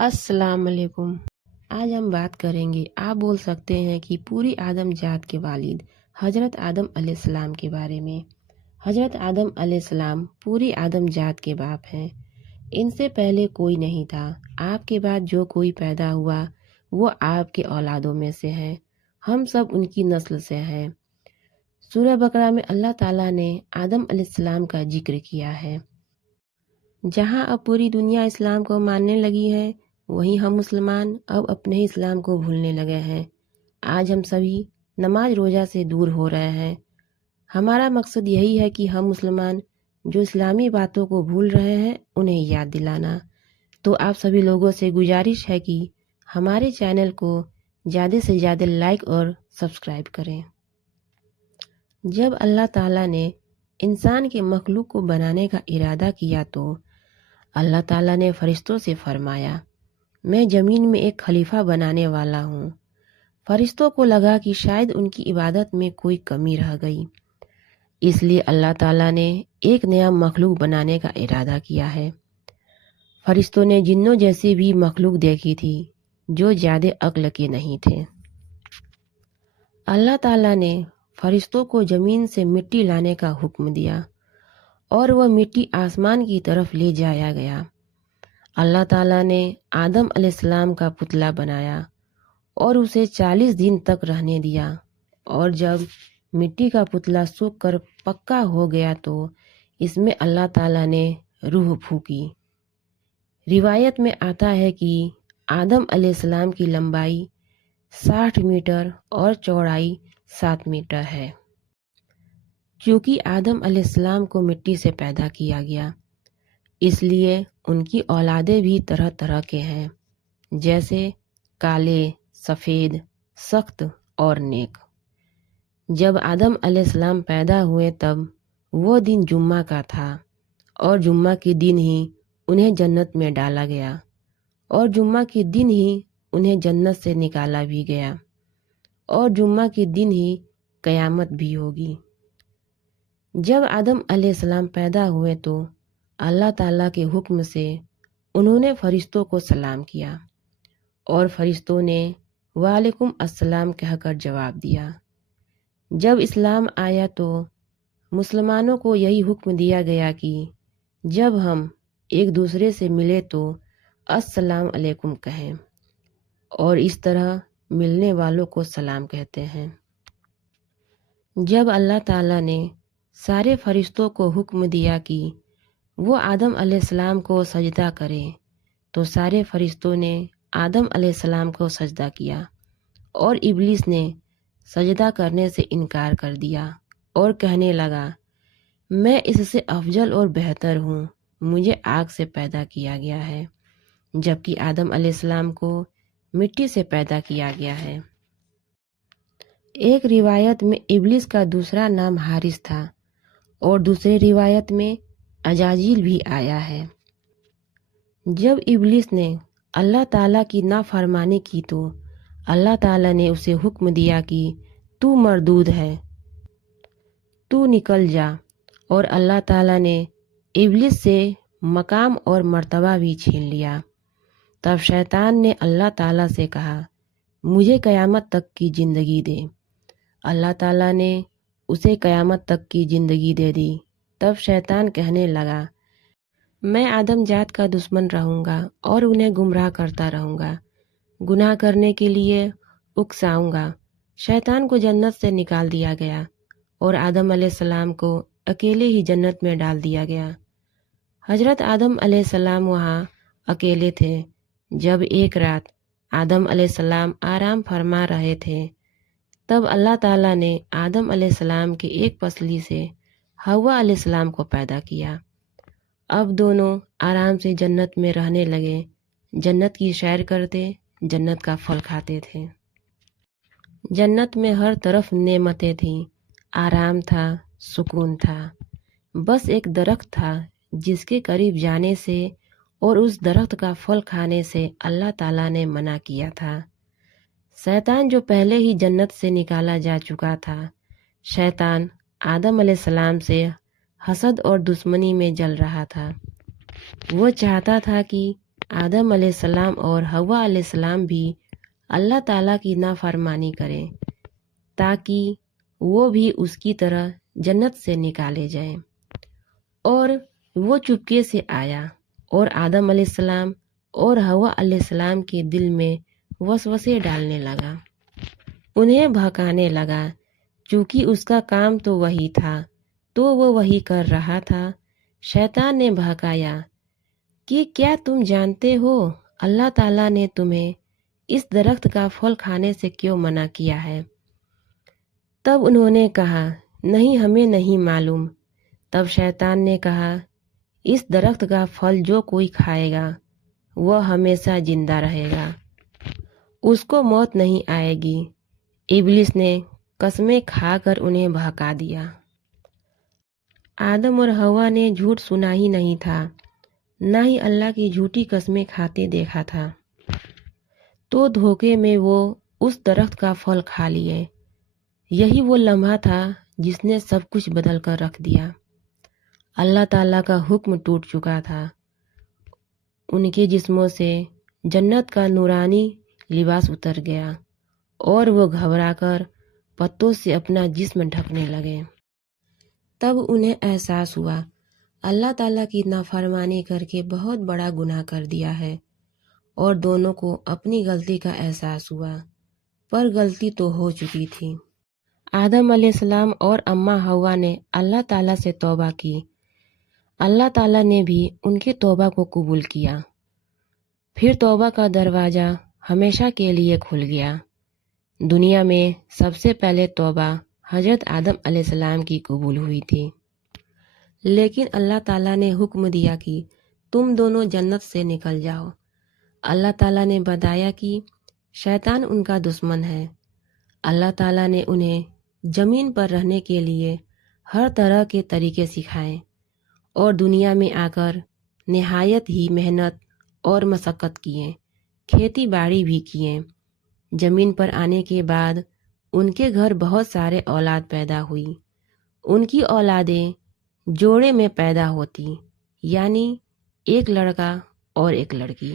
السلام علیکم۔ آج ہم بات کریں گے، آپ بول سکتے ہیں کہ پوری آدم ذات کے والد حضرت آدم علیہ السلام کے بارے میں۔ حضرت آدم علیہ السلام پوری آدم ذات کے باپ ہیں۔ ان سے پہلے کوئی نہیں تھا۔ آپ کے بعد جو کوئی پیدا ہوا وہ آپ کے اولادوں میں سے ہے۔ ہم سب ان کی نسل سے ہیں۔ سورہ بقرہ میں اللہ تعالیٰ نے آدم علیہ السلام کا ذکر کیا ہے۔ جہاں اب پوری دنیا اسلام کو ماننے لگی ہے، وہیں ہم مسلمان اب اپنے ہی اسلام کو بھولنے لگے ہیں۔ آج ہم سبھی نماز روزہ سے دور ہو رہے ہیں۔ ہمارا مقصد یہی ہے کہ ہم مسلمان جو اسلامی باتوں کو بھول رہے ہیں انہیں یاد دلانا۔ تو آپ سبھی لوگوں سے گزارش ہے کہ ہمارے چینل کو زیادہ سے زیادہ لائک اور سبسکرائب کریں۔ جب اللہ تعالیٰ نے انسان کے مخلوق کو بنانے کا ارادہ کیا تو اللہ تعالیٰ نے فرشتوں سے فرمایا، میں زمین میں ایک خلیفہ بنانے والا ہوں۔ فرشتوں کو لگا کہ شاید ان کی عبادت میں کوئی کمی رہ گئی، اس لیے اللہ تعالیٰ نے ایک نیا مخلوق بنانے کا ارادہ کیا ہے۔ فرشتوں نے جنوں جیسی بھی مخلوق دیکھی تھی جو زیادہ عقل کے نہیں تھے۔ اللہ تعالیٰ نے فرشتوں کو زمین سے مٹی لانے کا حکم دیا اور وہ مٹی آسمان کی طرف لے جایا گیا۔ اللہ تعالیٰ نے آدم علیہ السلام کا پتلا بنایا اور اسے 40 دن تک رہنے دیا، اور جب مٹی کا پتلا سوکھ کر پکا ہو گیا تو اس میں اللہ تعالیٰ نے روح پھونکی۔ روایت میں آتا ہے کہ آدم علیہ السلام کی لمبائی 60 میٹر اور چوڑائی 7 میٹر ہے۔ چونکہ آدم علیہ السلام کو مٹی سے پیدا کیا گیا، اس لیے ان کی اولادیں بھی طرح طرح کے ہیں، جیسے کالے، سفید، سخت اور نیک۔ جب آدم علیہ السلام پیدا ہوئے تب وہ دن جمعہ کا تھا، اور جمعہ کے دن ہی انہیں جنت میں ڈالا گیا، اور جمعہ کے دن ہی انہیں جنت سے نکالا بھی گیا، اور جمعہ کے دن ہی قیامت بھی ہوگی۔ جب آدم علیہ السلام پیدا ہوئے تو اللہ تعالیٰ کے حکم سے انہوں نے فرشتوں کو سلام کیا، اور فرشتوں نے وعلیکم السلام کہہ کر جواب دیا۔ جب اسلام آیا تو مسلمانوں کو یہی حکم دیا گیا کہ جب ہم ایک دوسرے سے ملے تو السلام علیکم کہیں، اور اس طرح ملنے والوں کو سلام کہتے ہیں۔ جب اللہ تعالیٰ نے سارے فرشتوں کو حکم دیا کہ وہ آدم علیہ السلام کو سجدہ کریں تو سارے فرشتوں نے آدم علیہ السلام کو سجدہ کیا، اور ابلیس نے سجدہ کرنے سے انکار کر دیا اور کہنے لگا، میں اس سے افضل اور بہتر ہوں، مجھے آگ سے پیدا کیا گیا ہے، جبکہ آدم علیہ السلام کو مٹی سے پیدا کیا گیا ہے۔ ایک روایت میں ابلیس کا دوسرا نام حارث تھا، اور دوسری روایت میں عزازیل بھی آیا ہے۔ جب ابلیس نے اللہ تعالیٰ کی نافرمانی کی تو اللہ تعالیٰ نے اسے حکم دیا کہ تو مردود ہے، تو نکل جا، اور اللہ تعالیٰ نے ابلیس سے مقام اور مرتبہ بھی چھین لیا۔ تب شیطان نے اللہ تعالیٰ سے کہا، مجھے قیامت تک کی زندگی دے۔ اللہ تعالیٰ نے اسے قیامت تک کی زندگی دے دی۔ تب شیطان کہنے لگا، میں آدم ذات کا دشمن رہوں گا اور انہیں گمراہ کرتا رہوں گا، گناہ کرنے کے لیے اکساؤں گا۔ شیطان کو جنت سے نکال دیا گیا، اور آدم علیہ السلام کو اکیلے ہی جنت میں ڈال دیا گیا۔ حضرت آدم علیہ السلام وہاں اکیلے تھے۔ جب ایک رات آدم علیہ السلام آرام فرما رہے تھے، تب اللہ تعالیٰ نے آدم علیہ السلام کے ایک پسلی سے حوا علیہ السلام کو پیدا کیا۔ اب دونوں آرام سے جنت میں رہنے لگے، جنت کی سیر کرتے، جنت کا پھل کھاتے تھے۔ جنت میں ہر طرف نعمتیں تھیں، آرام تھا، سکون تھا۔ بس ایک درخت تھا جس کے قریب جانے سے اور اس درخت کا پھل کھانے سے اللہ تعالیٰ نے منع کیا تھا۔ شیطان جو پہلے ہی جنت سے نکالا جا چکا تھا، شیطان آدم علیہ السلام سے حسد اور دشمنی میں جل رہا تھا۔ وہ چاہتا تھا کہ آدم علیہ السلام اور حوا علیہ السلام بھی اللہ تعالیٰ کی نافرمانی کریں تاکہ وہ بھی اس کی طرح جنت سے نکالے جائیں۔ اور وہ چپکے سے آیا اور آدم علیہ السلام اور حوا علیہ السلام کے دل میں وسوسے ڈالنے لگا، انہیں بہکانے لگا۔ چونکہ اس کا کام تو وہی تھا تو وہ وہی کر رہا تھا۔ شیطان نے بہکایا کہ کیا تم جانتے ہو اللہ تعالیٰ نے تمہیں اس درخت کا پھل کھانے سے کیوں منع کیا ہے؟ تب انہوں نے کہا نہیں، ہمیں نہیں معلوم۔ تب شیطان نے کہا اس درخت کا پھل جو کوئی کھائے گا وہ ہمیشہ زندہ رہے گا، اس کو موت نہیں آئے گی۔ ابلیس نے قسمیں کھا کر انہیں بہکا دیا۔ آدم اور حوا نے جھوٹ سنا ہی نہیں تھا، نہ ہی اللہ کی جھوٹی قسمیں کھاتے دیکھا تھا، تو دھوکے میں وہ اس درخت کا پھل کھا لیے۔ یہی وہ لمحہ تھا جس نے سب کچھ بدل کر رکھ دیا۔ اللہ تعالیٰ کا حکم ٹوٹ چکا تھا، ان کے جسموں سے جنت کا نورانی لباس اتر گیا اور وہ گھبرا کر پتوں سے اپنا جسم ڈھکنے لگے۔ تب انہیں احساس ہوا اللہ تعالیٰ کی نافرمانی کر کے بہت بڑا گناہ کر دیا ہے، اور دونوں کو اپنی غلطی کا احساس ہوا، پر غلطی تو ہو چکی تھی۔ آدم علیہ السلام اور اماں حوا نے اللہ تعالیٰ سے توبہ کی۔ اللہ تعالیٰ نے بھی ان کے توبہ کو قبول کیا۔ پھر توبہ کا دروازہ ہمیشہ کے لیے کھل گیا۔ دنیا میں سب سے پہلے توبہ حضرت آدم علیہ السلام کی قبول ہوئی تھی، لیکن اللہ تعالیٰ نے حکم دیا کہ تم دونوں جنت سے نکل جاؤ۔ اللہ تعالیٰ نے بتایا کہ شیطان ان کا دشمن ہے۔ اللہ تعالیٰ نے انہیں زمین پر رہنے کے لیے ہر طرح کے طریقے سکھائے اور دنیا میں آ کر نہایت ہی محنت اور مشقت کیے، کھیتی باڑی بھی کیے۔ زمین پر آنے کے بعد ان کے گھر بہت سارے اولاد پیدا ہوئی۔ ان کی اولادیں جوڑے میں پیدا ہوتی، یعنی ایک لڑکا اور ایک لڑکی۔